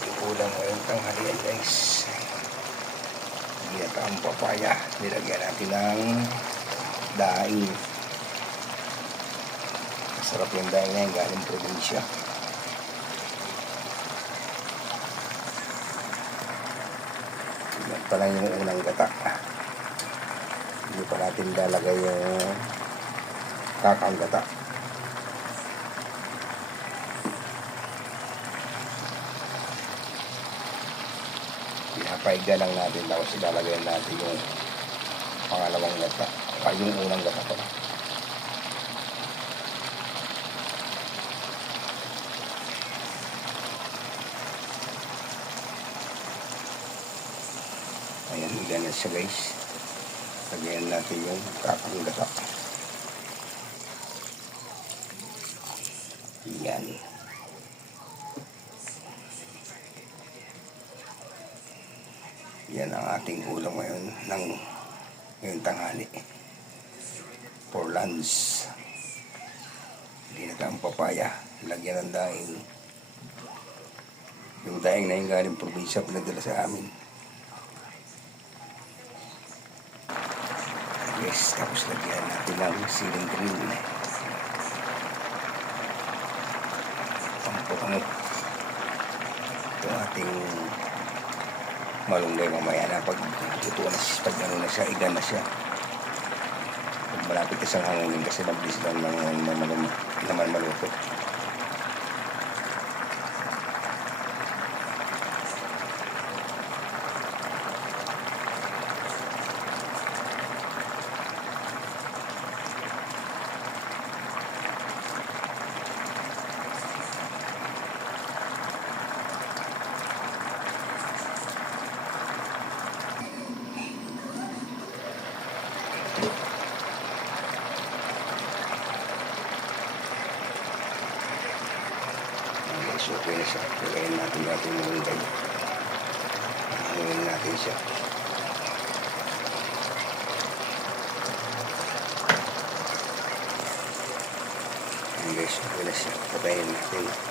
ating ulam ngayong tanghalian guys. Ginataang papaya. Nilagyan natin ng daing. Masarap yung daing na yung galing probinsya. Yan pa lang yung unang gata. Hindi pa natin lalagay yung kakang gata. Pinapaiga lang natin, tapos ilalagay natin yung pangalawang gata, yung unang gata pa. Ayan, ganyan siya guys. Lagyan natin yung kakang gata. Yan. Yan ang ating ulam ngayon ng ngayong tanghali. For lunch. Ginataang papaya. Lagyan ng daing. Yung daing na yung galing probinsya pinadala sa amin. Yes, tapos lagyan natin ng siling green. Pampurang ito ating malunggay mamaya na pag ito na, pag ano na siya, igan na siya. Pag malapit na siyang hangin kasi mabilis lang naman maluto. So, okay na siya. Lagayin natin natin yung malunggay. Hangin natin siya. Ayan guys, okay na siya. Patayin natin.